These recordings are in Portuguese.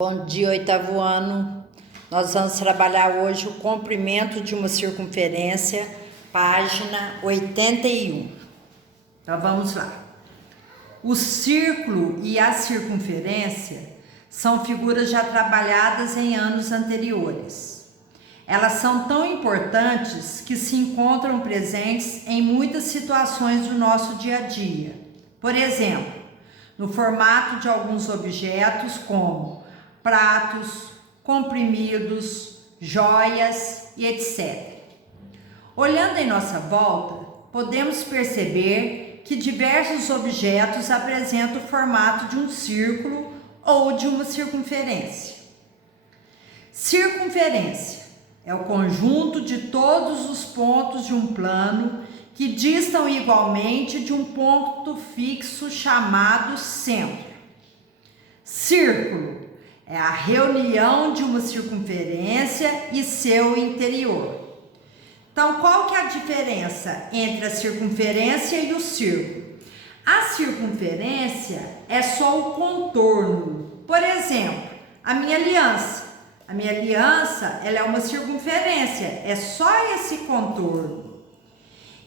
Bom dia, oitavo ano. Nós vamos trabalhar hoje o comprimento de uma circunferência, página 81. Então vamos lá. O círculo e a circunferência são figuras já trabalhadas em anos anteriores. Elas são tão importantes que se encontram presentes em muitas situações do nosso dia a dia. Por exemplo, no formato de alguns objetos como pratos, comprimidos, joias e etc. Olhando em nossa volta, podemos perceber que diversos objetos apresentam o formato de um círculo ou de uma circunferência. Circunferência é o conjunto de todos os pontos de um plano que distam igualmente de um ponto fixo chamado centro. Círculo é a reunião de uma circunferência e seu interior. Então, qual que é a diferença entre a circunferência e o círculo? A circunferência é só o contorno. Por exemplo, a minha aliança. A minha aliança, ela é uma circunferência, é só esse contorno.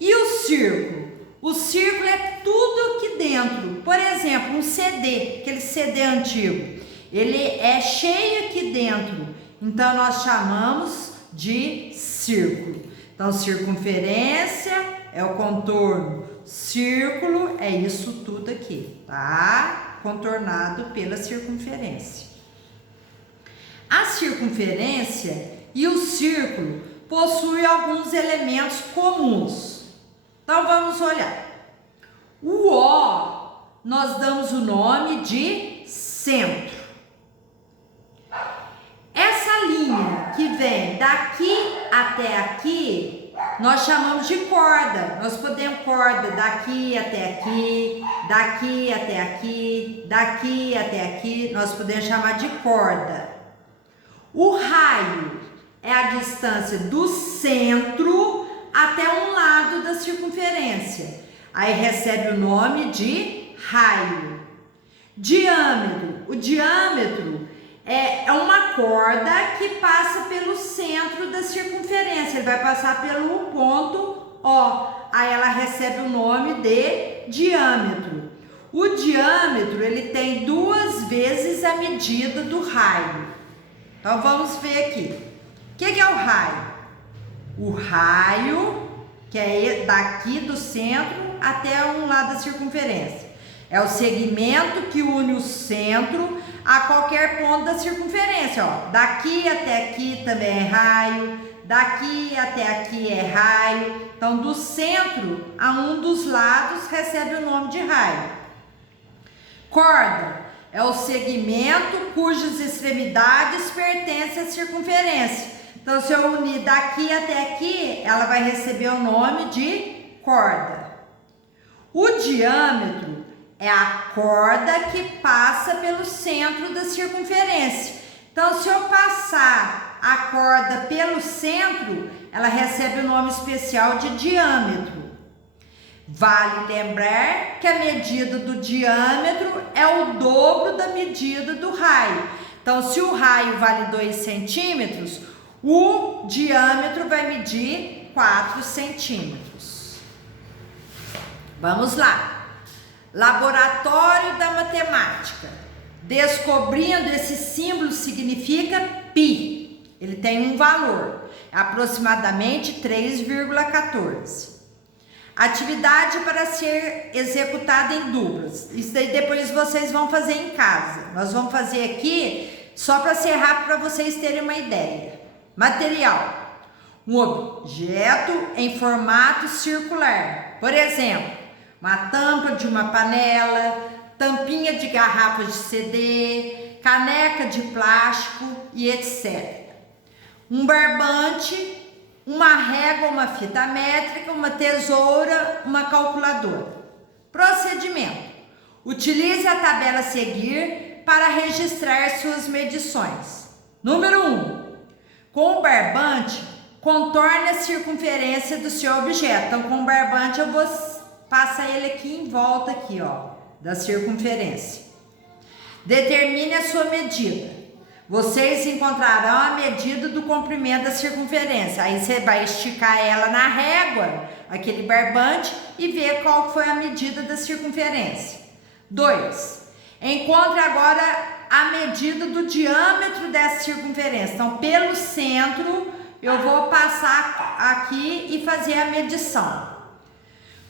E o círculo? O círculo é tudo aqui dentro. Por exemplo, um CD, aquele CD antigo. Ele é cheio aqui dentro, então nós chamamos de círculo. Então, circunferência é o contorno, círculo é isso tudo aqui, tá? Contornado pela circunferência. A circunferência e o círculo possuem alguns elementos comuns. Então, vamos olhar. O O, nós damos o nome de centro. Essa linha que vem daqui até aqui, nós chamamos de corda. Nós podemos corda daqui até aqui, daqui até aqui, daqui até aqui, nós podemos chamar de corda. O raio é a distância do centro até um lado da circunferência. Aí recebe o nome de raio. Diâmetro. O diâmetro é uma corda que passa pelo centro da circunferência. Ele vai passar pelo ponto O. Aí ela recebe o nome de diâmetro. O diâmetro, ele tem 2 vezes a medida do raio. Então vamos ver aqui. O que é o raio? O raio, que é daqui do centro até um lado da circunferência. É o segmento que une o centro a qualquer ponto da circunferência, ó. Daqui até aqui também é raio, daqui até aqui é raio. Então, do centro a um dos lados recebe o nome de raio. Corda é o segmento cujas extremidades pertencem à circunferência. Então, se eu unir daqui até aqui, ela vai receber o nome de corda. O diâmetro é a corda que passa pelo centro da circunferência. Então, se eu passar a corda pelo centro, ela recebe o nome especial de diâmetro. Vale lembrar que a medida do diâmetro é o dobro da medida do raio. Então, se o raio vale 2 centímetros, o diâmetro vai medir 4 centímetros. Vamos lá. Laboratório da Matemática. Descobrindo esse símbolo significa π. Ele tem um valor, aproximadamente 3,14. Atividade para ser executada em duplas. Isso daí depois vocês vão fazer em casa. Nós vamos fazer aqui só para ser rápido para vocês terem uma ideia. Material. Um objeto em formato circular. Por exemplo, uma tampa de uma panela, tampinha de garrafa de CD, caneca de plástico e etc. Um barbante, uma régua, uma fita métrica, uma tesoura, uma calculadora. Procedimento. Utilize a tabela a seguir para registrar suas medições. Número 1. Com o barbante, contorne a circunferência do seu objeto. Então, com o barbante eu vou passa ele aqui em volta aqui, ó, da circunferência. Determine a sua medida. vocês encontrarão a medida do comprimento da circunferência. Aí você vai esticar ela na régua, aquele barbante, e ver qual foi a medida da circunferência. 2. Encontre agora a medida do diâmetro dessa circunferência. Então, pelo centro, eu vou passar aqui e fazer a medição.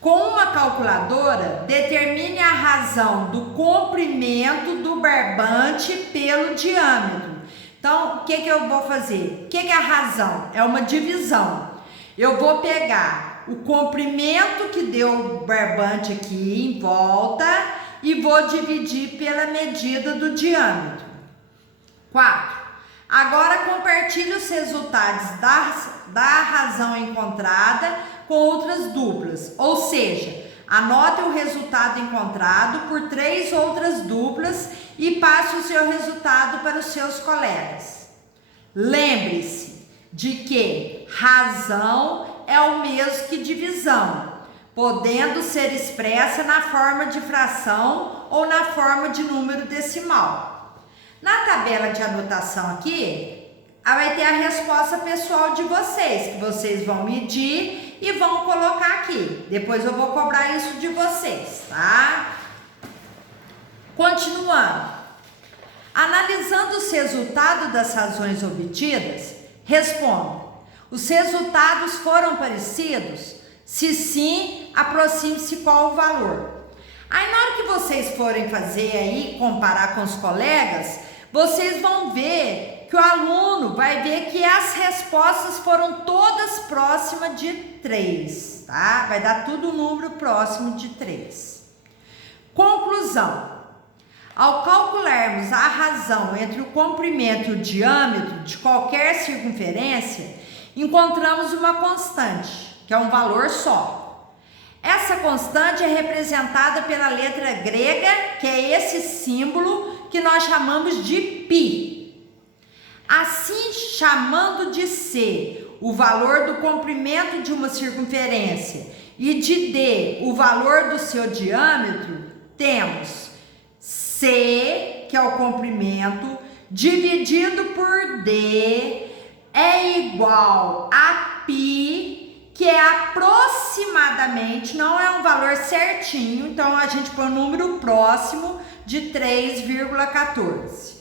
Com uma calculadora, determine a razão do comprimento do barbante pelo diâmetro. Então, o que eu vou fazer? O que é a razão? É uma divisão. Eu vou pegar o comprimento que deu o barbante aqui em volta e vou dividir pela medida do diâmetro. 4. Agora compartilhe os resultados da razão encontrada com outras duplas, ou seja, anote o resultado encontrado por 3 outras duplas e passe o seu resultado para os seus colegas. Lembre-se de que razão é o mesmo que divisão, podendo ser expressa na forma de fração ou na forma de número decimal. Na tabela de anotação aqui, vai ter a resposta pessoal de vocês, que vocês vão medir e vão colocar aqui. Depois eu vou cobrar isso de vocês, tá? Continuando. Analisando os resultados das razões obtidas, responda: os resultados foram parecidos? Se sim, aproxime-se qual o valor. Aí na hora que vocês forem fazer aí, comparar com os colegas, vocês vão ver que o aluno vai ver que as respostas foram todas próximas de 3, tá? Vai dar tudo um número próximo de 3. Conclusão. Ao calcularmos a razão entre o comprimento e o diâmetro de qualquer circunferência, encontramos uma constante, que é um valor só. Essa constante é representada pela letra grega, que é esse símbolo que nós chamamos de π. Assim, chamando de C o valor do comprimento de uma circunferência e de D o valor do seu diâmetro, temos C, que é o comprimento, dividido por D é igual a π, que é aproximadamente, não é um valor certinho, então a gente põe um número próximo de 3,14.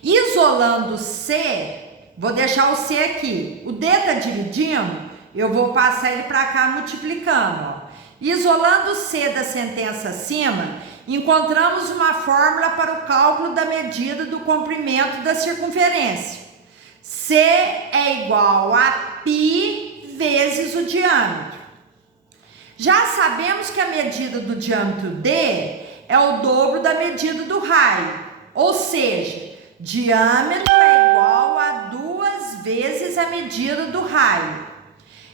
Isolando C, vou deixar o C aqui, o D está dividindo, eu vou passar ele para cá multiplicando. Ó. Isolando o C da sentença acima, encontramos uma fórmula para o cálculo da medida do comprimento da circunferência. C é igual a π vezes o diâmetro. Já sabemos que a medida do diâmetro D é o dobro da medida do raio, ou seja, diâmetro é igual a 2 vezes a medida do raio.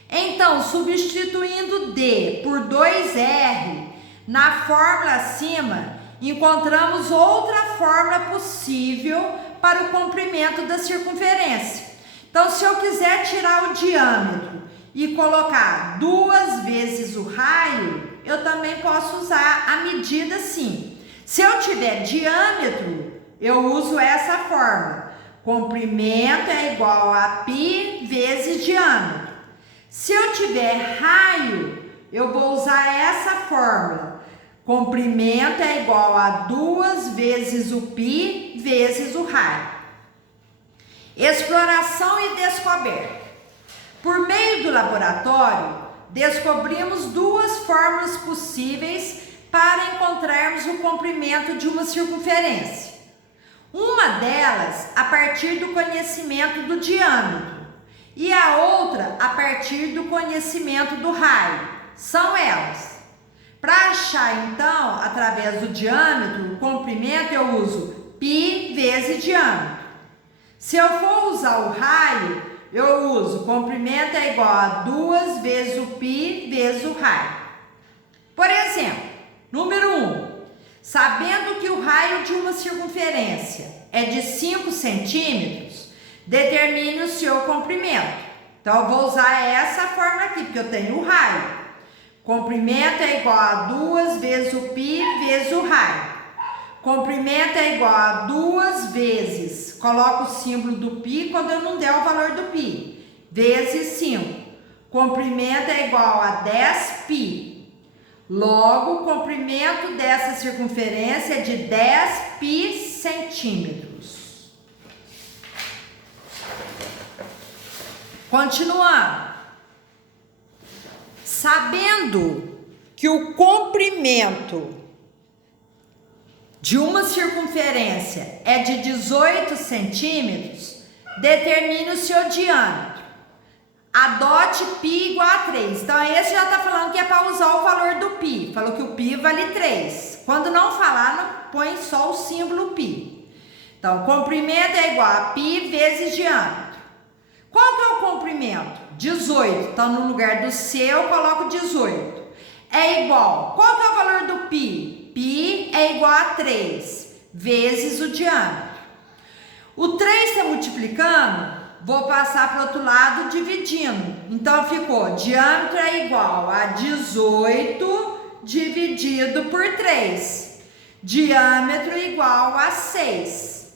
Então, substituindo D por 2R, na fórmula acima, encontramos outra fórmula possível para o comprimento da circunferência. Então, se eu quiser tirar o diâmetro e colocar 2 vezes o raio, eu também posso usar a medida assim. Se eu tiver diâmetro, eu uso essa fórmula. Comprimento é igual a π vezes diâmetro. Se eu tiver raio, eu vou usar essa fórmula. Comprimento é igual a 2 vezes o π vezes o raio. Exploração e descoberta. Por meio do laboratório, descobrimos 2 fórmulas possíveis para encontrarmos o comprimento de uma circunferência. Uma delas a partir do conhecimento do diâmetro e a outra a partir do conhecimento do raio. São elas. Para achar então, através do diâmetro, o comprimento, eu uso π vezes diâmetro. Se eu for usar o raio, eu uso comprimento é igual a 2 vezes o π vezes o raio. Por exemplo, número 1. Sabendo que o raio de uma circunferência é de 5 centímetros, determine o seu comprimento. Então, eu vou usar essa fórmula aqui, porque eu tenho o raio. Comprimento é igual a 2 vezes o π vezes o raio. Comprimento é igual a 2 vezes coloco o símbolo do π quando eu não der o valor do π, vezes 5. Comprimento é igual a 10π. Logo, o comprimento dessa circunferência é de 10π centímetros. Continuando. Sabendo que o comprimento de uma circunferência é de 18 centímetros, determine o seu diâmetro. Adote π igual a 3. Então, esse já está falando que é para usar o valor do π. Falou que o π vale 3. Quando não falar, não põe só o símbolo π. Então, comprimento é igual a π vezes diâmetro. Qual que é o comprimento? 18. Então, no lugar do C, eu coloco 18. É igual. Qual que é o valor do π? π é igual a 3 vezes o diâmetro. O 3 está multiplicando, vou passar para o outro lado dividindo. Então, ficou diâmetro é igual a 18 dividido por 3. Diâmetro igual a 6.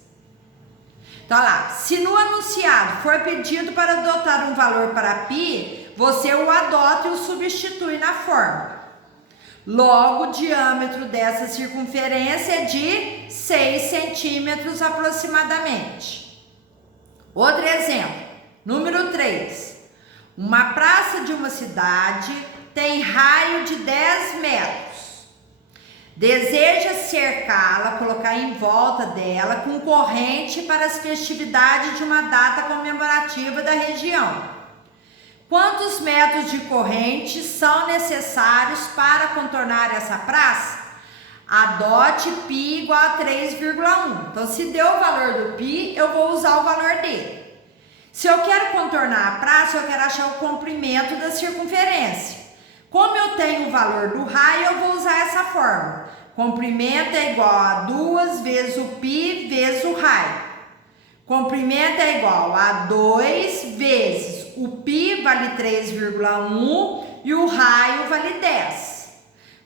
Então, olha lá, se no anunciado for pedido para adotar um valor para π, você o adota e o substitui na fórmula. Logo, o diâmetro dessa circunferência é de 6 centímetros aproximadamente. Outro exemplo, número 3. Uma praça de uma cidade tem raio de 10 metros. Deseja cercá-la, colocar em volta dela com corrente para as festividades de uma data comemorativa da região. Quantos metros de corrente são necessários para contornar essa praça? Adote π igual a 3,1. Então, se deu o valor do π, eu vou usar o valor dele. Se eu quero contornar a praça, eu quero achar o comprimento da circunferência. Como eu tenho o valor do raio, eu vou usar essa fórmula. Comprimento é igual a 2 vezes o π vezes o raio. Comprimento é igual a 2 vezes o π vale 3,1 e o raio vale 10.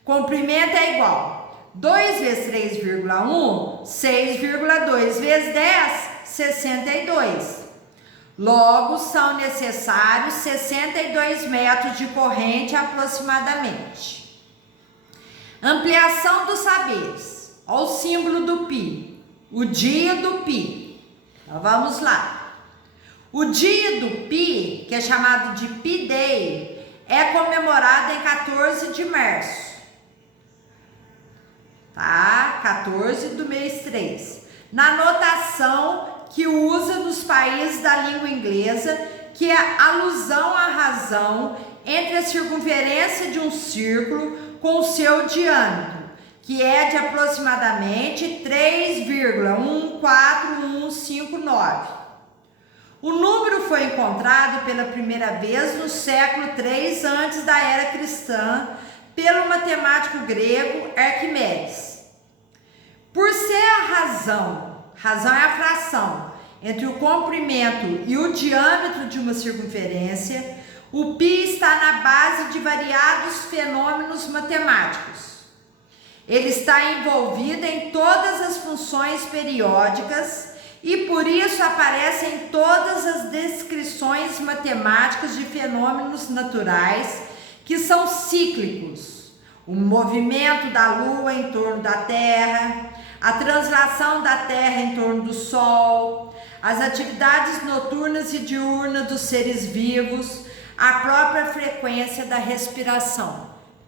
Comprimento é igual 2 vezes 3,1, 6,2 vezes 10, 62. Logo, são necessários 62 metros de corrente aproximadamente. Ampliação dos saberes. Olha o símbolo do π. O dia do π. Então, vamos lá. O dia do π, que é chamado de π Day, é comemorado em 14 de março. Tá? 14 do mês 3. Na notação que usa nos países da língua inglesa, que é alusão à razão entre a circunferência de um círculo com o seu diâmetro, que é de aproximadamente 3,14159. O número foi encontrado pela primeira vez no século III antes da era cristã pelo matemático grego Arquimedes. Por ser a razão é a fração entre o comprimento e o diâmetro de uma circunferência, o π está na base de variados fenômenos matemáticos. Ele está envolvido em todas as funções periódicas e por isso aparece em todas as descrições matemáticas de fenômenos naturais que são cíclicos. O movimento da Lua em torno da Terra, a translação da Terra em torno do Sol, as atividades noturnas e diurnas dos seres vivos, a própria frequência da respiração.